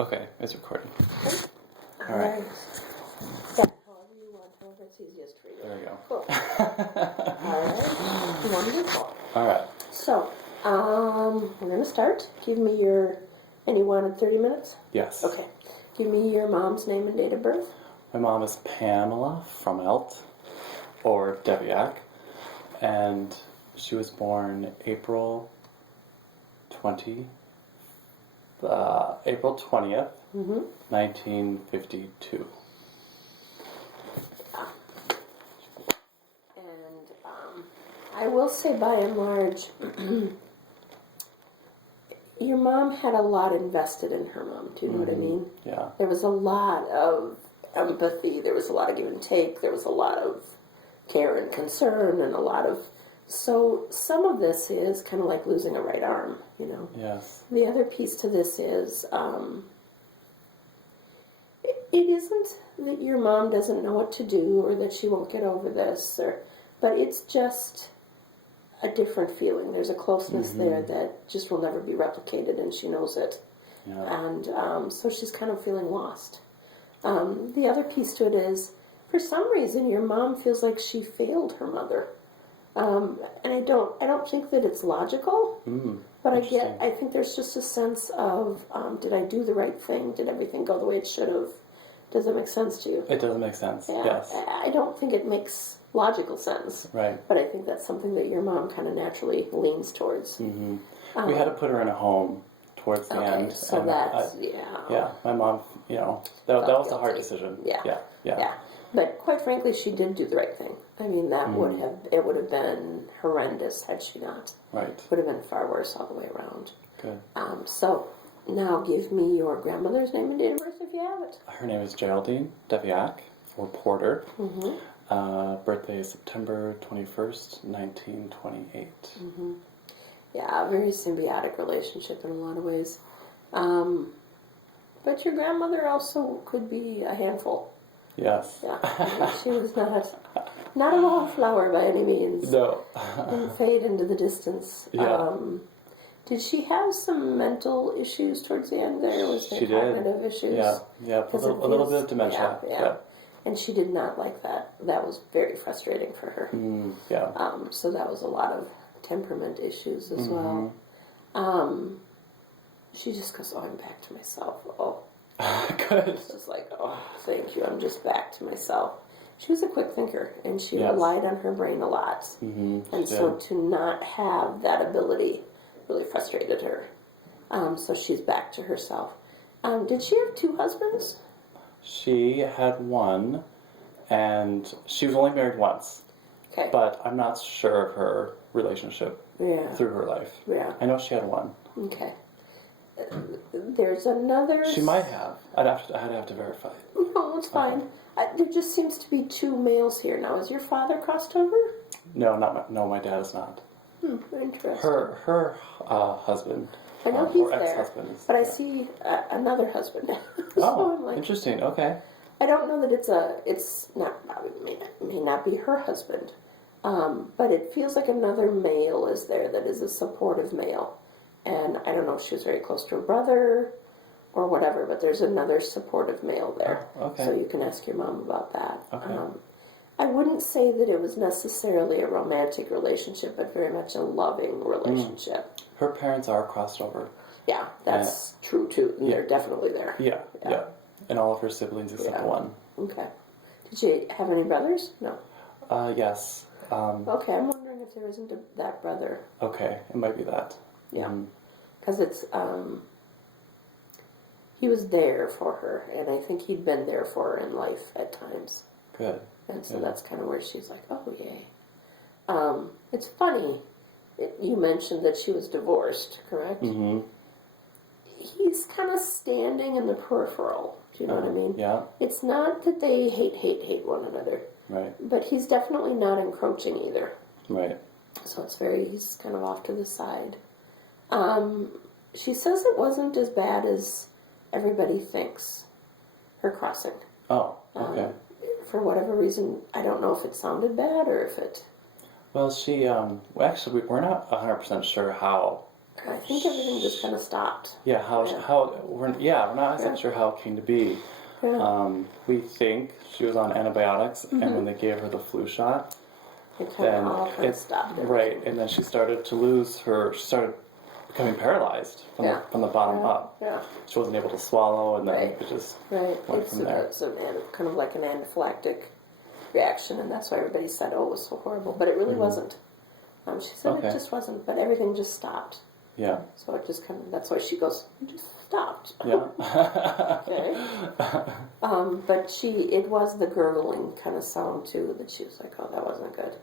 Okay, it's recording. All right. Yeah, however you want, however it's easiest for you. There we go. Cool. All right. Wonderful. All right. So, we're going to start. Give me and you wanted 30 minutes? Yes. Okay. Give me your mom's name and date of birth. My mom is Pamela from Elt, or Deviak, and she was born April 20th, 1952. And I will say by and large, your mom had a lot invested in her mom. Do you know what I mean? Yeah. There was a lot of empathy. There was a lot of give and take. There was a lot of care and concern and a lot of... So some of this is kind of like losing a right arm, you know? Yes. The other piece to this is it isn't that your mom doesn't know what to do or that she won't get over this, but it's just a different feeling. There's a closeness there that just will never be replicated, and she knows it. Yeah. And so she's kind of feeling lost. The other piece to it is, for some reason, your mom feels like she failed her mother. And I don't think that it's logical, but I think there's just a sense of, did I do the right thing? Did everything go the way it should have? Does it make sense to you? It doesn't make sense. Yeah, Yes. I don't think it makes logical sense. Right. But I think that's something that your mom kind of naturally leans towards. We had to put her in a home towards the end. So and that's, Yeah, my mom, that was a hard decision. Yeah. Yeah. But quite frankly, she did do the right thing. I mean, it would have been horrendous had she not. Right. It would have been far worse all the way around. Good. So now give me your grandmother's name and date of birth if you have it. Her name is Geraldine Deviak, or Porter. Birthday is September 21st, 1928. Yeah, a very symbiotic relationship in a lot of ways. But your grandmother also could be a handful. Yes. Yeah, she was not a wallflower by any means. No. Didn't fade into the distance. Yeah. Did she have some mental issues towards the end there? Was there She did. cognitive issues? Yeah, a little bit of dementia. Yeah. And she did not like that. That was very frustrating for her. Yeah. So that was a lot of temperament issues as well. She just goes, I'm back to myself. Oh. Good. It's just like, oh, thank you, I'm just back to myself. She was a quick thinker, and she relied on her brain a lot. And so to not have that ability really frustrated her. So she's back to herself. Did she have two husbands? She had one, and she was only married once. Okay. But I'm not sure of her relationship through her life. Yeah. I know she had one. Okay. There's another... She might have. I'd have to verify. No, it's fine. There just seems to be two males here now. Is your father crossed over? No, my dad is not. Interesting. Her husband. I know he's or there, ex-husband. but I see another husband. Oh, I'm like, interesting. Okay. I don't know that it's not, it may not be her husband, but it feels like another male is there that is a supportive male. And I don't know if she was very close to her brother or whatever, but there's another supportive male there. Oh, okay. So you can ask your mom about that. Okay. I wouldn't say that it was necessarily a romantic relationship, but very much a loving relationship. Her parents are crossed over. Yeah, that's true too. And they're definitely there. Yeah. And all of her siblings except one. Okay. Did she have any brothers? No. Yes. Okay, I'm wondering if there isn't that brother. Okay, it might be that. Yeah. Because it's, he was there for her, and I think he'd been there for her in life at times. Good. And so that's kind of where she's like, oh, yay. It's funny, you mentioned that she was divorced, correct? He's kind of standing in the peripheral, do you know what I mean? Yeah. It's not that they hate one another. Right. But he's definitely not encroaching either. Right. So he's kind of off to the side. She says it wasn't as bad as everybody thinks, her crossing. Oh, okay. For whatever reason, I don't know if it sounded bad or if it... Well, she, actually, we're not 100% sure how I think everything just kind of stopped. Yeah, we're not exactly sure how it came to be. Yeah. We think she was on antibiotics, and when they gave her the flu shot, It kind then of all kind of stopped. right, and then she started to lose her. She started becoming paralyzed from the bottom up. Yeah. She wasn't able to swallow, and then Right. it just Right. went It's from there. kind of like an anaphylactic reaction, and that's why everybody said, "Oh, it was so horrible," but it really wasn't. She said Okay. it just wasn't, but everything just stopped. Yeah, So it just kind of, that's why she goes, it just stopped. yeah, Okay. But it was the gurgling kind of sound too that she was like, oh, that wasn't good.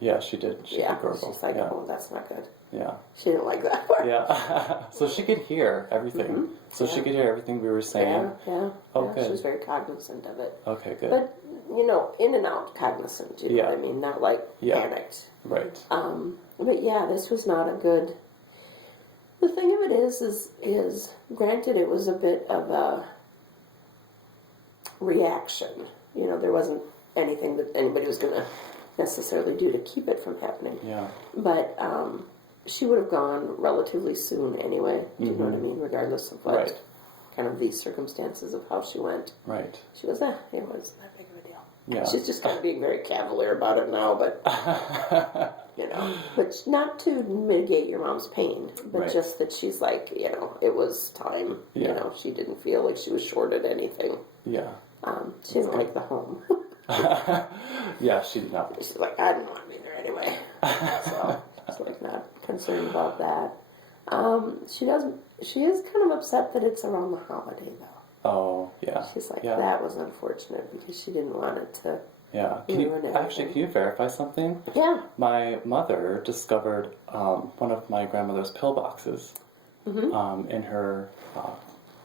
yeah. She did. She did gurgle. She's like, yeah, oh, that's not good. yeah, She didn't like that part. yeah. So she could hear everything. So she Yeah. could hear everything we were saying. Yeah. Oh, yeah. good. She was very cognizant of it. Okay, good. But, in and out cognizant, you know Yeah. what I mean? Not like Yeah. panicked. Right. But yeah, this was not a good. The thing of it is granted, it was a bit of a reaction. There wasn't anything that anybody was going to necessarily do to keep it from happening. Yeah. But she would have gone relatively soon anyway. Do you know what I mean? Regardless of what Right. kind of the circumstances of how she went. Right. She was, it wasn't that big of a deal. Yeah. She's just kind of being very cavalier about it now, but but not to mitigate your mom's pain, but Right. just that she's like, it was time. Yeah. She didn't feel like she was shorted anything. Yeah. She didn't like the home. Yeah, she did not. She's like, I didn't want to be there anyway. So she's like not concerned about that. She is kind of upset that it's around the holiday though. Oh, yeah. She's like, yeah. that was unfortunate because she didn't want it to. Yeah. ruin everything. Can you verify something? Yeah. My mother discovered one of my grandmother's pill boxes in her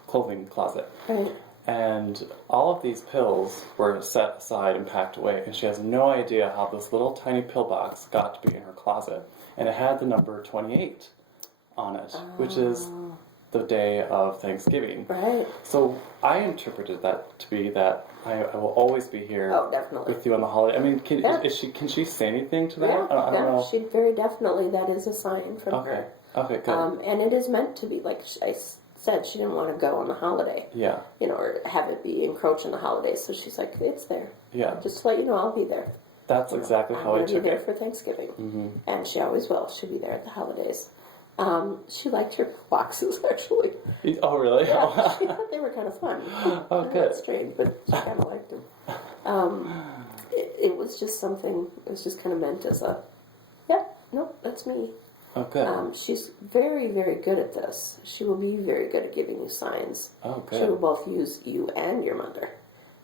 clothing closet. Right. And all of these pills were set aside and packed away, and she has no idea how this little tiny pill box got to be in her closet. And it had the number 28 on it, which is the day of Thanksgiving. Right. So I interpreted that to be that I will always be here Oh, definitely. with you on the holiday. I mean, Yeah. can she say anything to that? Yeah, I don't know. she very definitely, that is a sign from Okay. her. Okay, good. And it is meant to be, like I said, she didn't want to go on the holiday, Yeah. or have it be encroach on the holidays. So she's like, it's there. Yeah. Just to let you know, I'll be there. That's exactly how I I'm going to took be there it. for Thanksgiving. And she always will. She'll be there at the holidays. She liked her boxes, actually. Oh, really? Yeah, she thought they were kind of fun. Oh, good. That's strange, but she kind of liked them. It was just something, it was just kind of meant as a, yeah, no, that's me. Oh, good. She's very, very good at this. She will be very good at giving you signs. Oh, She will good. both use you and your mother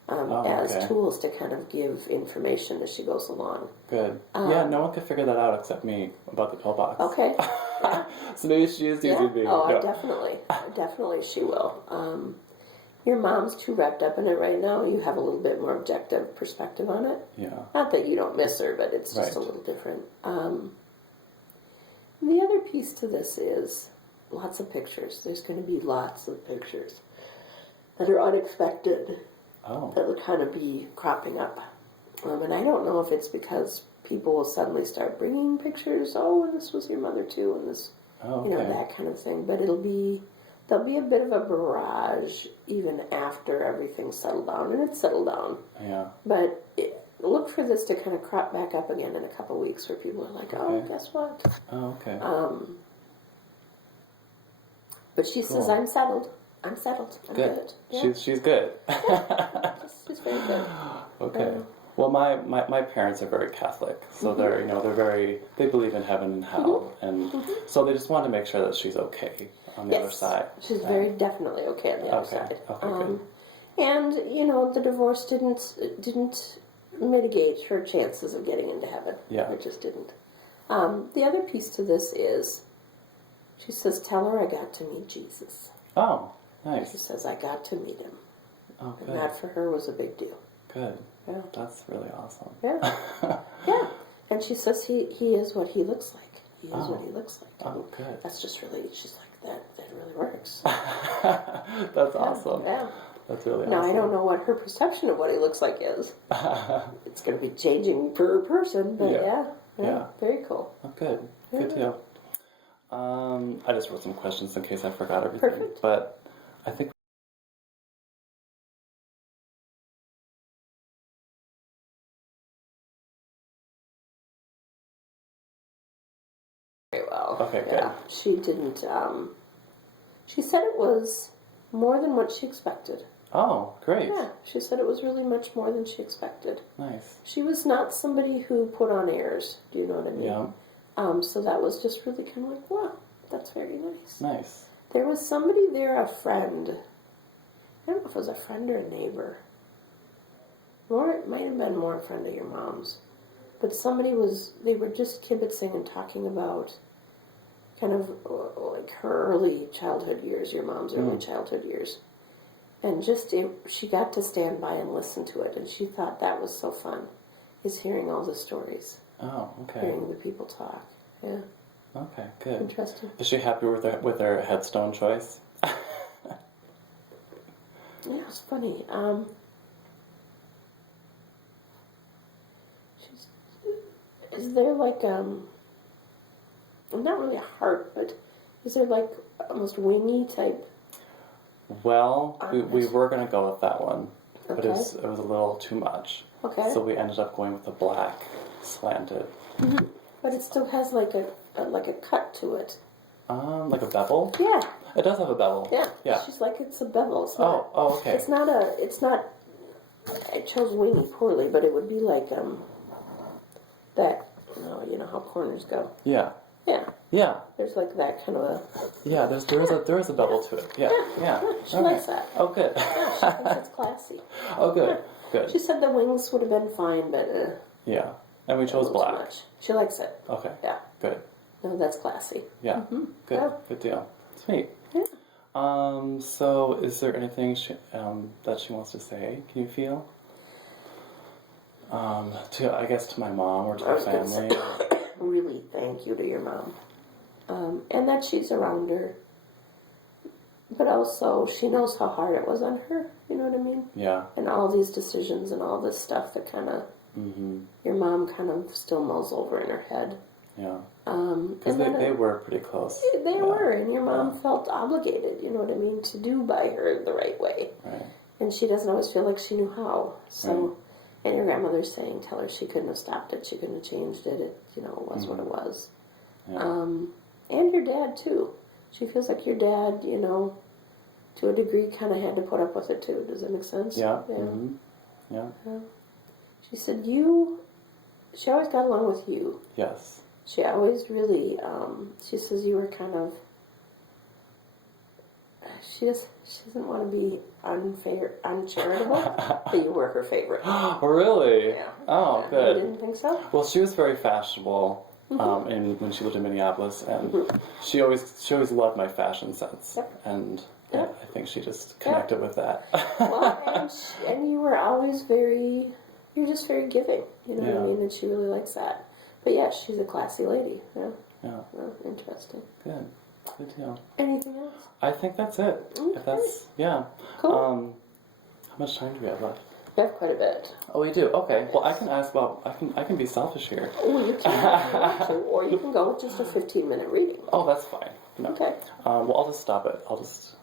as okay. tools to kind of give information as she goes along. Good. Yeah, no one could figure that out except me about the pill box. Okay. Yeah. So maybe she is Yeah. using me. Oh, Yeah. definitely she will. Your mom's too wrapped up in it right now. You have a little bit more objective perspective on it. Yeah. Not that you don't miss her, but it's just a Right. little different. The other piece to this is lots of pictures. There's going to be lots of pictures that are unexpected Oh. that will kind of be cropping up. And I don't know if it's because people will suddenly start bringing pictures. Oh, and this was your mother too, and this, Oh, okay. that kind of thing. But there'll be a bit of a barrage even after everything's settled down, and it's settled down. Yeah. But look for this to kind of crop back up again in a couple of weeks, where people are like, "Oh, Okay. guess what?" Oh, okay. But she says, Cool. "I'm settled. I'm settled. I'm good." Yeah. She's good. She's very good. Okay. Well, my parents are very Catholic, so they believe in heaven and hell, and so they just want to make sure that she's okay on the other side. She's very definitely okay on the other Okay. side. Okay, good. And the divorce didn't mitigate her chances of getting into heaven. Yeah. It just didn't. The other piece to this is, she says, "Tell her I got to meet Jesus." Oh, She nice. says, "I got to meet him." Oh, And good. that for her was a big deal. Good. Yeah. That's really awesome. Yeah. Yeah. And she says he is what he looks like. He is what he looks like. Oh, good. That's just really, she's like, that really works. That's awesome. Yeah. That's really Now, awesome. I don't know what her perception of what he looks like is. It's going to be changing per person, but Yeah. yeah. Very cool. Oh, good. Good deal. I just wrote some questions in case I forgot everything. Perfect. But I think Very well. Okay, good. Yeah, she didn't. She said it was more than what she expected. oh, great. Yeah, she said it was really much more than she expected. Nice. She was not somebody who put on airs. Do you know what I mean? Yeah. So that was just really kind of like, wow, that's very nice. Nice. There was somebody there, a friend. I don't know if it was a friend or a neighbor. More, it might have been more a friend of your mom's. But they were just kibitzing and talking about kind of like her early childhood years, your mom's early childhood years. And she got to stand by and listen to it, and she thought that was so fun, is hearing all the stories, Oh, okay. hearing the people talk. Yeah, Okay, good. interesting. Is she happy with her headstone choice? Yeah, it's funny. Is there like not really a heart, but is there like almost wingy type? Well, we were gonna go with that one, but Okay. it was a little too much. Okay. So we ended up going with the black slanted. But it still has like a cut to it. Like a bevel? Yeah, It does have a bevel. yeah. Yeah. She's like, it's a bevel. It's not. Oh, okay. It's not. I chose wingy poorly, but it would be like that. You know how corners go. Yeah. Yeah. Yeah. There's like that kind of a. Yeah. There is a bevel to it. Yeah. Yeah. She Okay. likes that. Oh, good. Yeah, she thinks it's classy. Oh, good. She Good. said the wings would have been fine, but Yeah. And we a chose little too black. much. She likes it. Okay. Yeah. Good. No, that's classy. Yeah. Good. Yeah. Good deal. Sweet. Yeah. So is there anything that she wants to say? Can you feel? I guess to my mom or to I her was gonna family. Really, thank you to your mom, and that she's around her. But also, she knows how hard it was on her. You know what I mean? Yeah. And all these decisions and all this stuff that kind of your mom kind of still mulls over in her head. Yeah. And Because then they were pretty close. they Yeah. were, and your mom felt obligated. You know what I mean, to do by her the right way. Right. And she doesn't always feel like she knew how. So, and your grandmother's saying, tell her she couldn't have stopped it, she couldn't have changed it. It, was what it was. Yeah. And your dad too. She feels like your dad, to a degree, kind of had to put up with it too. Does that make sense? Yeah. Yeah. Mm-hmm. Yeah. She said she always got along with you. Yes. She always really, she says you were kind of, she doesn't want to be uncharitable, but you were her favorite. Really? Yeah. Oh, You good. didn't think so? Well, she was very fashionable, when she lived in Minneapolis, and she always loved my fashion sense, Yep. and Yep. I think she just connected with that. Well, and you were always you're just very giving, you know what I Yeah. mean? And she really likes that. But yeah, she's a classy lady. Yeah. Yeah. Oh, interesting. Good. Good deal. Anything else? I think that's it. Okay. If that's yeah. Cool. How much time do we have left? We have quite a bit. Oh, we do. Okay. Well, I can ask about. I can be selfish here. Oh, you can. if you want to, or you can go with just a 15-minute reading. Oh, that's fine. No. Okay. Well, I'll just stop it. I'll just